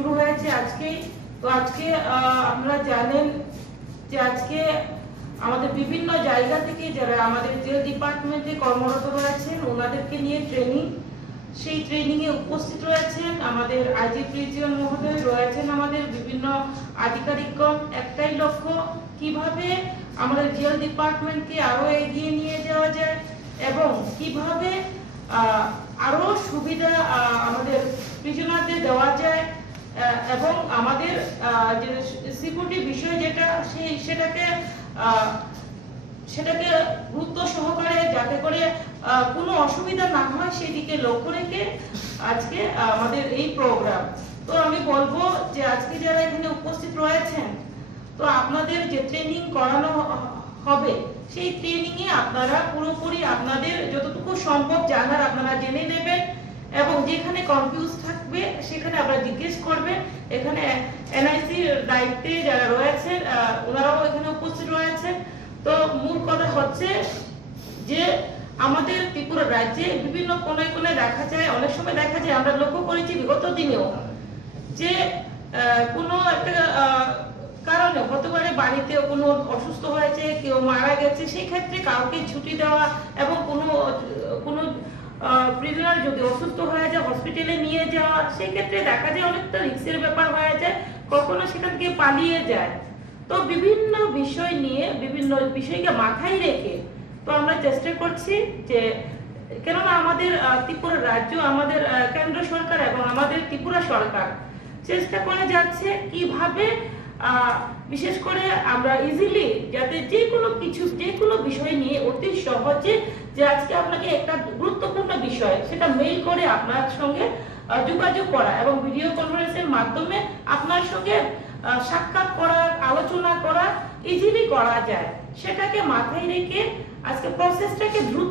শুরু হয়েছে আজকে তো আজকে আপনারা জানেন যে আজকে আমাদের বিভিন্ন জায়গা থেকে যারা আমাদের জেল ডিপার্টমেন্টে কর্মরত রয়েছেন ওনাদেরকে নিয়ে ট্রেনিং সেই ট্রেনিং এ উপস্থিত রয়েছেন আমাদের আইজি প্রিজিয়ন মহোদয় রয়েছেন আমাদের বিভিন্ন আধিকারিকগণ। একটাই লক্ষ্য কীভাবে আমাদের জেল ডিপার্টমেন্টকে আরও এগিয়ে নিয়ে যাওয়া যায় এবং কীভাবে আহ, আরও সুবিধা আমাদের প্রিজনারদের দেওয়া যায় আহ, এবং আমাদের আহ, সিকিউরিটি বিষয় যেটা সেই সেটাকে সেটাকে গুরুত্ব সহকারে যাতে করে কোনো অসুবিধা না হয় সেদিকে লক্ষ্য রেখে আজকে আমাদের এই প্রোগ্রাম। তো আমি বলব যে আজকে যারা এখানে উপস্থিত রয়েছেন, তো আপনাদের যে ট্রেনিং করানো হবে, সেই ট্রেনিং এ আপনারা পুরোপুরি আপনাদের যতটুকু সম্ভব জানার আপনারা জেনে নেবেন এবং যেখানে কনফিউজ থাকবে, সেখানে আপনারা জিজ্ঞেস করবেন। এখানে এনআইসি দায়িত্বে যারা রয়েছেন আহ, ওনারাও এখানে উপস্থিত রয়েছেন। তো মূল কথা হচ্ছে যে আমাদের ত্রিপুরা রাজ্যে বিভিন্ন কোনায় কোনায় দেখা যায় অনেক সময় দেখা যায় আমরা লক্ষ্য করেছি বিগত দিনেও যে কোনো একটা কারণে হতে পারে বাড়িতে কোনো অসুস্থ হয়েছে কেউ মারা গেছে সেই ক্ষেত্রে কাউকে ছুটি দেওয়া এবং কোনো কোনো প্রিজনার যদি অসুস্থ হয়ে যায় হসপিটালে নিয়ে যাওয়া সেই ক্ষেত্রে দেখা যায় অনেকটা রিস্কের ব্যাপার হয়ে যায়। কখনো সেখান থেকে পালিয়ে যায়। তো বিভিন্ন বিষয় নিয়ে, বিভিন্ন বিষয়কে মাথায় রেখে তো আমরা চেষ্টা করছি যে, কেননা আমাদের ত্রিপুরা রাজ্য, আমাদের কেন্দ্র সরকার এবং আমাদের ত্রিপুরা সরকার চেষ্টা করে যাচ্ছে কীভাবে বিশেষ করে আমরা ইজিলি যাতে যে কোনো কিছু যে কোনো বিষয় নিয়ে অতি সহজে যে আজকে আপনাকে একটা গুরুত্বপূর্ণ বিষয়, সেটা মেইল করে আপনার সঙ্গে যোগাযোগ করা এবং ভিডিও কনফারেন্সের মাধ্যমে আপনার সঙ্গে সাক্ষাৎ করা, আলোচনা করা ইজিলি করা যায়। সেটাকে মাথায় রেখে আজকে প্রসেসটাকে দ্রুত